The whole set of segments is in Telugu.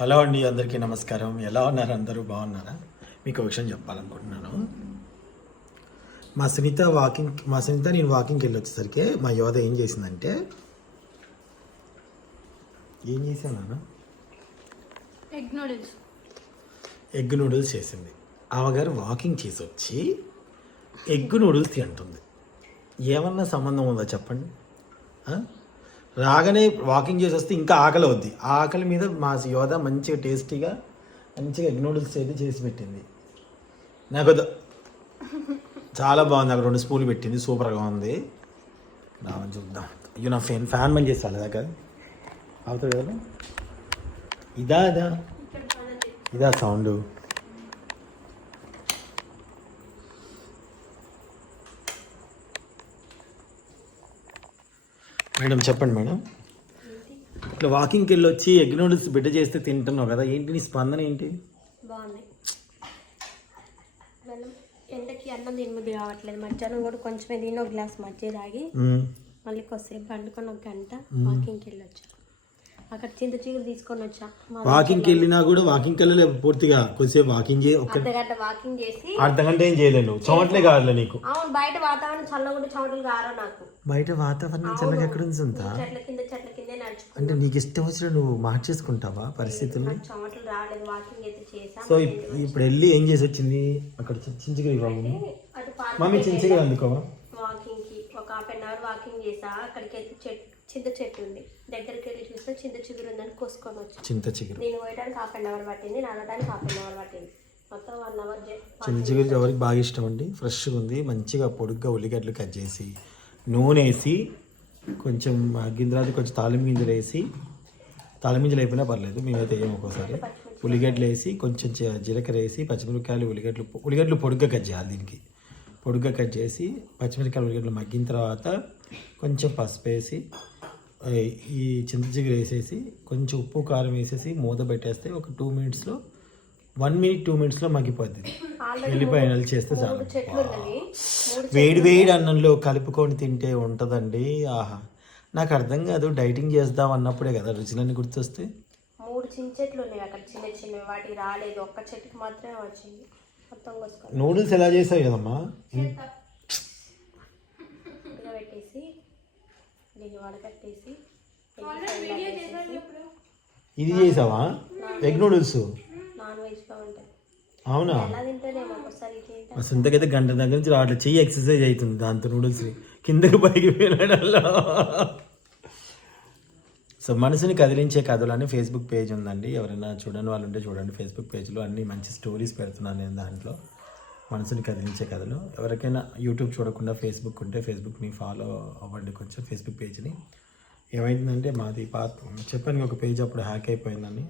హలో అండి, అందరికీ నమస్కారం. ఎలా ఉన్నారు? అందరూ బాగున్నారా? మీకు ఒక విషయం చెప్పాలనుకుంటున్నాను. మా సునీత నేను వాకింగ్కి వెళ్ళి వచ్చేసరికి మా యోధ ఏం చేసిందంటే, ఏం చేశాను ఎగ్ నూడిల్స్ చేసింది. ఆమెగారు వాకింగ్ చేసి వచ్చి ఎగ్ నూడిల్స్ తింటుంది. ఏమన్నా సంబంధం ఉందా చెప్పండి? రాగానే వాకింగ్ చేసి వస్తే ఇంకా ఆకలి అవుద్ది. ఆ ఆకలి మీద మా యోధ మంచిగా టేస్టీగా మంచిగా ఎగ్ నూడిల్స్ చేసి పెట్టింది. నాకు చాలా బాగుంది. అక్కడ 2 స్పూన్లు పెట్టింది, సూపర్గా ఉంది. రావని చూద్దాం. అయ్యో, నా ఫ్యాన్ బంద్ చేస్తాను దగ్గర అవుతుంది కదా. ఇదా సౌండ్. మేడం చెప్పండి మేడం. ఇట్లా వాకింగ్కి వెళ్ళి వచ్చి ఎగ్ నూడిల్స్ బిడ్డ చేస్తే తింటున్నావు కదా, ఏంటి నీ స్పందన ఏంటి? బాగున్నాయి. ఎండకి అన్నం తినబుద్ధి కావట్లేదు. మధ్యాహ్నం కూడా కొంచెమే తిని ఒక గ్లాస్ మజ్జిగ తాగి మళ్ళీ కొద్దిసేపు పండుకొని 1 గంట వాకింగ్కి వెళ్ళొచ్చా. అక్కడ చింత చిగురు తీసుకొని వచ్చా. వాకింగ్కి వెళ్ళినా కూడా వాకింగ్కి వెళ్ళలేదు పూర్తిగా. కొద్దిసేపు వాకింగ్ అర్ధగంట వాకింగ్ చేసి అర్ధగంట ఏం చేయలేను. చెమటలే కాదులే నీకు. అవును, బయట వాతావరణం చల్లగా చెమటలు కారా నాకు. బయట వాతావరణం చల్లగా ఎక్కడ ఉంది సొంత? చెట్ల కిందే నడుచుకుంటా. అంటే నీకు ఇష్టం వచ్చిన నువ్వు మార్చేసుకుంటావా పరిస్థితుల్ని? చెమటలు రాలేదు. వాకింగ్ అయితే చేసా. సో ఇప్పుడు వెళ్ళి ఏం చేసి వచ్చింది? అక్కడ చించిగిరి బాబు మమ్మీ చించిగిరి అందుకోవా. వాకింగ్ కి ఒక 1/2 అవర్ వాకింగ్ చేసా. అక్కడికి వెళ్తే చింత చెట్టు ఉంది. దగ్గరికి వెళ్ళి చూస్తే చింత చిగురు ఉందని కోసుకొని వచ్చి చింత చిగురు నేను పోయడానికి 1/2 అవర్ పట్టింది, నానడానికి 1/2 అవర్ పట్టింది. మొత్తం 1 అవర్. చింత చిగురు ఎవరికి బాగా ఇష్టం అండి. ఫ్రెష్గా ఉంది, మంచిగా పొడుగ్గా ఉల్లిగడ్డలు కట్ చేసి నూనె వేసి కొంచెం మగ్గిన తర్వాత కొంచెం తాలింపు గింజలు వేసి, తాలింపు గింజలు అయిపోయినా పర్లేదు, మేమైతే వేయం. ఒక్కోసారి ఉల్లిగడ్డలు వేసి కొంచెం జీలకర్ర వేసి పచ్చిమిరపకాయలు ఉల్లిగడ్డలు పొడుగ్గా కట్ చేయాలి. దీనికి పొడుగ్గా కట్ చేసి పచ్చిమిరపకాయలు ఉల్లిగడ్డలు మగ్గిన తర్వాత కొంచెం పసుపు వేసి ఈ చింత చిగురు వేసేసి కొంచెం ఉప్పు కారం వేసేసి మూత పెట్టేస్తే ఒక 2 మినిట్స్లో 1 మినిట్ 2 మినిట్స్లో మగ్గిపోద్ది. వెళ్ళిపోయిన చేస్తే చాలు. వేడి అన్నంలో కలుపుకొని తింటే ఉంటుందండి. ఆహా, నాకు అర్థం కాదు. డైటింగ్ చేద్దాం అన్నప్పుడే కదా రుచులన్నీ గుర్తొస్తే. 3 చింత చెట్లు ఉన్నాయి అక్కడ, చిన్న చిన్నవి. వాటికి రాలేదు, ఒక్క చెట్టుకి మాత్రమే వచ్చింది. మొత్తం కోసుకొని నూడిల్స్ ఎలా చేసావు కదమ్మా? పెట్టేసి దీన్ని వడకట్టేసి ఇది చేసావా? ఎగ్ నూడిల్స్ నాన్ వెజ్గా ఉంటాయి. అవునా? ఎలా తింటేనేమో ఒకసారి మా సొంతకైతే గంట దగ్గర నుంచి రావట్లేదు. చెయ్యి ఎక్సర్సైజ్ అవుతుంది దాంతో నూడిల్స్ కిందకి పైకి వెళ్ళడంలో. సో మనసుని కదిలించే కథలు అని ఫేస్బుక్ పేజ్ ఉందండి. ఎవరైనా చూడని వాళ్ళు ఉంటే చూడండి. ఫేస్బుక్ పేజ్లో అన్ని మంచి స్టోరీస్ పెడుతున్నాను నేను దాంట్లో. మనసుని కదిలించే కథలు. ఎవరికైనా యూట్యూబ్ చూడకుండా ఫేస్బుక్ ఉంటే ఫేస్బుక్ని ఫాలో అవ్వండి కొంచెం, ఫేస్బుక్ పేజ్ని. ఏమైందంటే మాది చెప్పాను ఒక పేజ్ అప్పుడు హ్యాక్ అయిపోయిందని.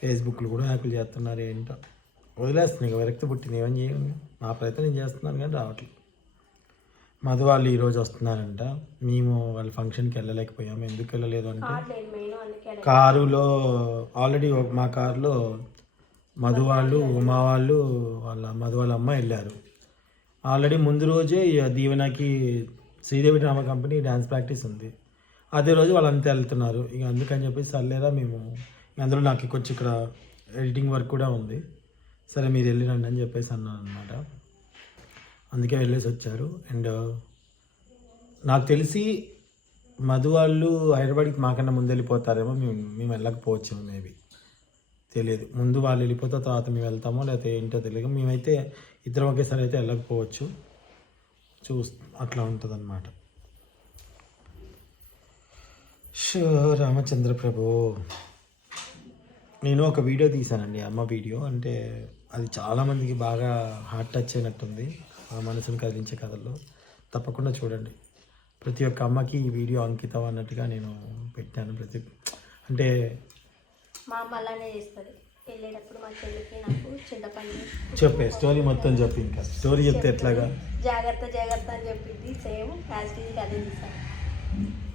ఫేస్బుక్లో కూడా హ్యాకులు చేస్తున్నారు. ఏంటో వదిలేస్తున్నాయి. విరక్తి పుట్టింది. ఏమని చేయండి, నా ప్రయత్నం నేను చేస్తున్నాను కానీ రావట్లేదు. మధు వాళ్ళు ఈరోజు వస్తున్నారంట. మేము వాళ్ళ ఫంక్షన్కి వెళ్ళలేకపోయాము. ఎందుకు వెళ్ళలేదు అంటే కారులో ఆల్రెడీ మా కారులో మధు వాళ్ళు ఉమా వాళ్ళు మధు వాళ్ళ అమ్మ వెళ్ళారు. ఆల్రెడీ ముందు రోజే దీవెనకి Sridevi drama company dance practice ఉంది. అదే రోజు వాళ్ళంతా వెళ్తున్నారు. ఇక అందుకని చెప్పేసి సర్లేరా మేము, అందులో నాకు కొంచెం ఇక్కడ ఎడిటింగ్ వర్క్ కూడా ఉంది, సరే మీరు వెళ్ళిరండి అని చెప్పేసి అన్నాను అనమాట. అందుకే వెళ్ళేసి వచ్చారు. అండ్ నాకు తెలిసి మధు వాళ్ళు హైదరాబాద్కి మాకన్నా ముందు వెళ్ళిపోతారేమో. మేము వెళ్ళకపోవచ్చు, మేబీ తెలియదు. ముందు వాళ్ళు వెళ్ళిపోతే తర్వాత మేము వెళ్తామో లేకపోతే ఏంటో తెలియదు. మేమైతే ఇద్దరం ఒకేసారి అయితే వెళ్ళకపోవచ్చు. అట్లా ఉంటుంది అన్నమాట. రామచంద్ర ప్రభు, నేను ఒక వీడియో తీశానండి, అమ్మ వీడియో. అంటే అది చాలామందికి బాగా హార్ట్ టచ్ అయినట్టుంది. ఆ మనసును కదిలించే కథల్లో తప్పకుండా చూడండి. ప్రతి ఒక్క అమ్మకి ఈ వీడియో అంకితం అన్నట్టుగా నేను పెట్టాను. అంటే మా అమ్మ అలానే చేస్తుంది. వెళ్ళేటప్పుడు మా చెల్లికి నాకు చింతపండు చెప్పే స్టోరీ మొత్తం చెప్పి, ఇంకా స్టోరీ చెప్తే ఎట్లాగా జాగ్రత్త అని చెప్పింది. సేమ్ యాస్టీజ్ అదే తీసాను.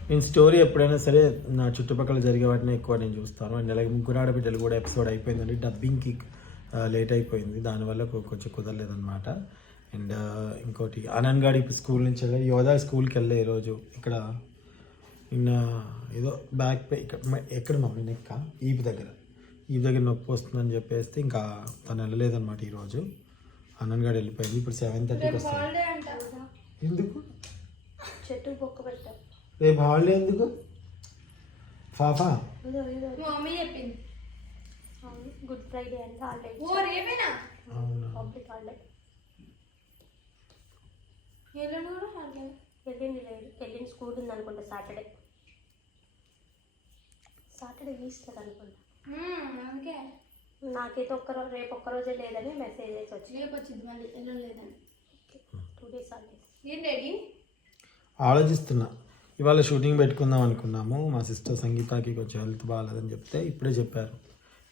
నేను స్టోరీ ఎప్పుడైనా సరే నా చుట్టుపక్కల జరిగే వాటిని ఎక్కువ నేను చూస్తాను. అండ్ అలాగే ముగ్గురు ఆడబిడ్డలు కూడా ఎపిసోడ్ అయిపోయిందండి. డబ్బింగ్కి లేట్ అయిపోయింది, దానివల్ల కొంచెం కుదరలేదన్నమాట. అండ్ ఇంకోటి ఆనందగాడి స్కూల్ నుంచి వెళ్ళి యోధా స్కూల్కి వెళ్ళే ఈరోజు ఇక్కడ నిన్న ఏదో బ్యాక్ పే ఎక్కడ మమ్మీ నెక్క ఈపు దగ్గర ఈ దగ్గర నొప్పి వస్తుందని చెప్పేస్తే ఇంకా తను వెళ్ళలేదన్నమాట ఈరోజు. అన్నగాడు వెళ్ళిపోయింది. ఇప్పుడు 7:30కి వస్తుంది. ఎందుకు చెట్టు పొక్క పెట్టాం. రేపు హాలిడే ఎందుకు? ఫాఫా మమ్మీ చెప్పింది గుడ్ ఫ్రైడే అంటే హాలిడే. ఓ రేపేనా? అవునా? Public holiday. ఎల్లుండి కూడా హాలిడే. వెళ్ళింది లేదు, వెళ్ళింది స్కూల్ ఉంది అనుకుంటా. సాటర్డే ఈస్టర్ అనుకుంటా. అందుకే నాకైతే రేపు ఒక్కరోజే లేదని మెసేజ్ చేసి వచ్చి రేపు వచ్చింది మళ్ళీ ఎల్లుండి లేదని. 2 days హాలిడేస్. ఏం డాడీ ఆలోచిస్తున్నా. ఇవాళ షూటింగ్ పెట్టుకుందాం అనుకున్నాము. మా సిస్టర్ సంగీతకి కొంచెం హెల్త్ బాగాలేదని చెప్తే ఇప్పుడే చెప్పారు.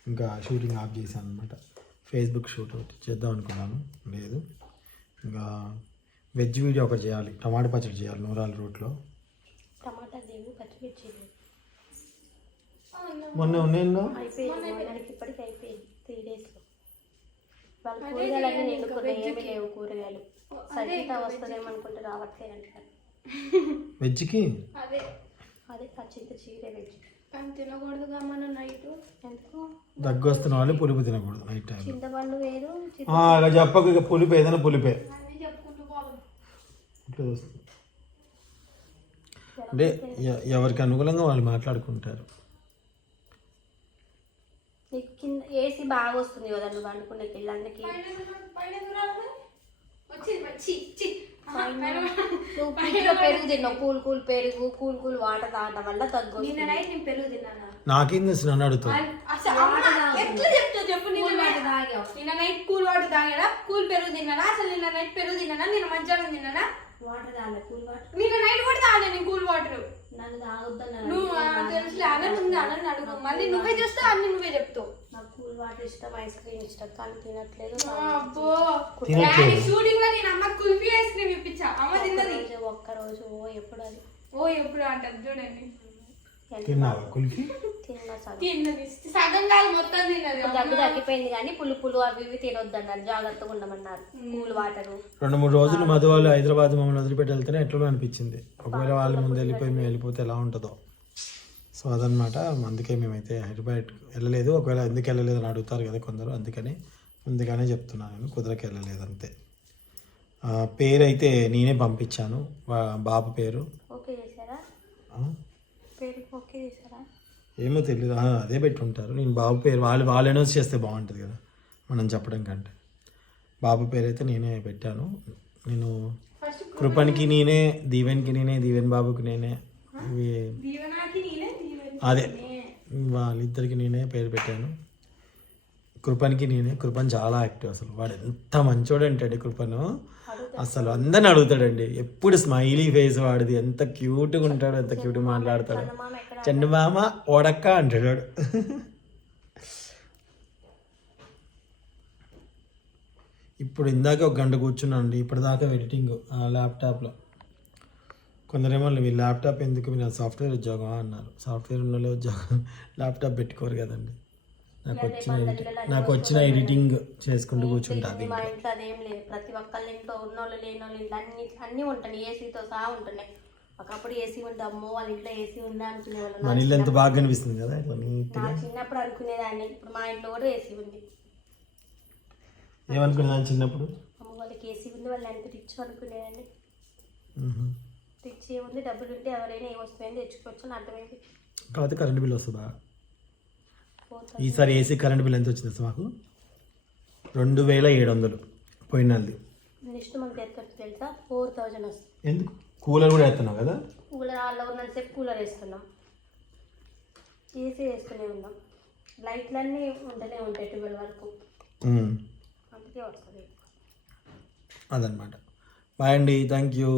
ఇంకా షూటింగ్ ఆఫ్ చేశాను అనమాట. ఫేస్బుక్ షూట్ ఒకటి చేద్దాం అనుకున్నాను, లేదు. ఇంకా వెజ్ వీడియో ఒకటి చేయాలి, టమాటా పచ్చడి చేయాలి నూరాల రూట్లో. టమాటా దేవు పచ్చిమిర్చి లేవు. మొన్న ఉన్నాయో అయిపోయింది, మొన్నటికి ఇప్పటికి అయిపోయింది 3 daysలో. వాళ్ళ కూరగాయలన్నీ నిండుకున్నాయి, ఏమీ లేవు కూరగాయలు. సంగీత వస్తుందేమనుకుంటే రావట్లేదు అంటారు. వెజ్కి అదే అదే చింత చీరే వెజ్. కానీ తినకూడదుగా మన నైట్. ఎందుకు? దగ్గు వస్తున్న వాళ్ళు పులుపు తినకూడదు నైట్ టైం. చింతపండు వేరు. చెప్పక ఇక పులిపే, ఏదైనా పులిపే అన్నీ చెప్పుకుంటూ పోదాం. ఇట్లా వస్తుంది. అంటే ఎవరికి అనుకూలంగా వాళ్ళు మాట్లాడుకుంటారు. నీకు కింద ఏసీ బాగా వస్తుంది కదా, నువ్వు అనుకునే ఇళ్ళందరికీ. నువ్వు ఫ్రిడ్జ్లో పెరుగు తిన్నావు, కూల్ పెరుగు, కూల్ వాటర్ తాగడం వల్ల తగ్గు. నిన్న నైట్ నేను పెరుగు తిన్నాను. నాకేం తెలుసు, నన్ను అడుగుతావు. ఎట్లా చెప్తావు చెప్పు. నిన్న నైట్ కూల్ వాటర్ తాగాడా, కూల్ పెరుగు తిన్నానా? అసలు నిన్న నైట్ పెరుగు తిన్నానా? నిన్న మధ్యాహ్నం తిన్నానా? వాటర్ తాగలే, కూల్ వాటర్. నిన్న నైట్ కూడా తాగలే నేను కూల్ వాటర్. నన్ను తాగొద్దన్నా. నువ్వు తెలుసులే, అన్నది ఉంది, అన్నది అడుగు. మళ్ళీ నువ్వే చూస్తావు, అన్ని నువ్వే చెప్తావు. నాకు కూల్ వాటర్ ఇష్టం, ఐస్ క్రీమ్ ఇష్టం, కానీ తినట్లేదు. అబ్బో తినట్లేదు. షూటింగ్ లో నేను అమ్మ కుల్ఫీ ఐస్ క్రీమ్ ఇప్పించా, అమ్మ తిన్నది. ఒక్కరోజు ఎప్పుడు అది ఎప్పుడు అంటది చూడండి. తిన్నావా కుల్ఫీ? తిన్నది సగం కాదు మొత్తం తిన్నది. దగ్గు తగ్గిపోయింది కానీ పులుపులు అవి ఇవి తినొద్దన్నారు, జాగ్రత్తగా ఉండమన్నారు. కూల్ వాటర్ 2-3 రోజులు మధు వాళ్ళు హైదరాబాద్ మమ్మల్ని వదిలిపెట్టి వెళ్తేనే ఎట్లా అనిపించింది. ఒకవేళ వాళ్ళ ముందు వెళ్ళిపోయి మేము వెళ్ళిపోతే ఎలా ఉంటుందో. సో అదనమాట. అందుకే మేమైతే హైదరాబాద్ వెళ్ళలేదు. ఒకవేళ ఎందుకు వెళ్ళలేదు అని అడుగుతారు కదా కొందరు, అందుకని ముందుగానే చెప్తున్నాను. నేను కుదరకి వెళ్ళలేదు అంతే. పేరు అయితే నేనే పంపించాను, బాబు పేరు. ఓకే చేశారా? పేరు ఓకే చేశారా? ఏమో తెలియదు, అదే పెట్టి ఉంటారు. నేను బాబు పేరు వాళ్ళు అనౌన్స్ చేస్తే బాగుంటుంది కదా మనం చెప్పడం కంటే. బాబు పేరు అయితే నేనే పెట్టాను. నేను కృపణికి నేనే, దీవెన్కి నేనే, దీవెన్ బాబుకి నేనే, అదే వాళ్ళిద్దరికి నేనే పేరు పెట్టాను. కృపణికి నేనే. కృపణ్ చాలా యాక్టివ్ అసలు. వాడు ఎంత మంచోడు అంటాడు కృపను. అసలు అందరిని అడుగుతాడండి. ఎప్పుడు స్మైలీ ఫేస్ వాడిది. ఎంత క్యూట్గా ఉంటాడు, ఎంత క్యూట్గా మాట్లాడతాడు. చందమామ ఓడక్క అంటాడు. ఇప్పుడు ఇందాక 1 గంట కూర్చున్నాను ఇప్పటిదాకా ఎడిటింగ్ ల్యాప్టాప్లో. కొందరేమో మీ ల్యాప్టాప్ ఎందుకు, మీరు సాఫ్ట్వేర్ ఉద్యోగం అన్నారు. సాఫ్ట్వేర్ ఉన్న ఉద్యోగం ల్యాప్టాప్ పెట్టుకోరు కదండి. నాకు వచ్చిన ఎడిటింగ్ చేసుకుంటూ కూర్చుంటుంది. మా ఇంట్లో అదేం లేదు. ప్రతి ఒక్కళ్ళ ఇంట్లో ఉన్నోళ్ళు లేని వాళ్ళు ఇంట్లో అన్నీ ఉంటాయి, ఏసీతో సహా ఉంటున్నాయి. ఒకప్పుడు ఏసీ ఉంటే అమ్మో వాళ్ళ ఇంట్లో ఏసీ ఉందా అనుకునేవాళ్ళు. మన ఇల్లు ఎంత బాగా కనిపిస్తుంది కదా ఇట్లా నీట్గా. నా చిన్నప్పుడు అనుకునేదాన్ని, ఇప్పుడు మా ఇంట్లో కూడా ఏసీ ఉంది. ఏమనుకునేదాన్ని చిన్నప్పుడు? అమ్మ వాళ్ళకి ఏసీ ఉంది, వాళ్ళు ఎంత రిచ్ అనుకునేదాన్ని. రిచ్ ఏముంది, డబ్బులు ఉంటే ఎవరైనా ఏ వస్తువు తెచ్చుకోవచ్చు అని అర్థమైంది. కాకపోతే కరెంట్ బిల్ వస్తుందా? ఈసారి ఏసీ కరెంట్ బిల్ ఎంత వచ్చింది మాకు? 2700 పోయిన నెలది. నెక్స్ట్ మంత్ ఎంత తెలుసా? 4000 వస్తుంది. ఎందుకు? కూలర్ కూడా వేస్తున్నావు కదా? కూలర్ వాళ్ళు ఉన్నంతసేపు కూలర్ వేస్తున్నాం, ఏసీ వేస్తూనే ఉన్నాం. లైట్లన్నీ ఉండనే ఉంటాయి 12 వరకు, అందుకే వస్తుంది. అదనమాట. బాయ్ అండి, థ్యాంక్ యూ.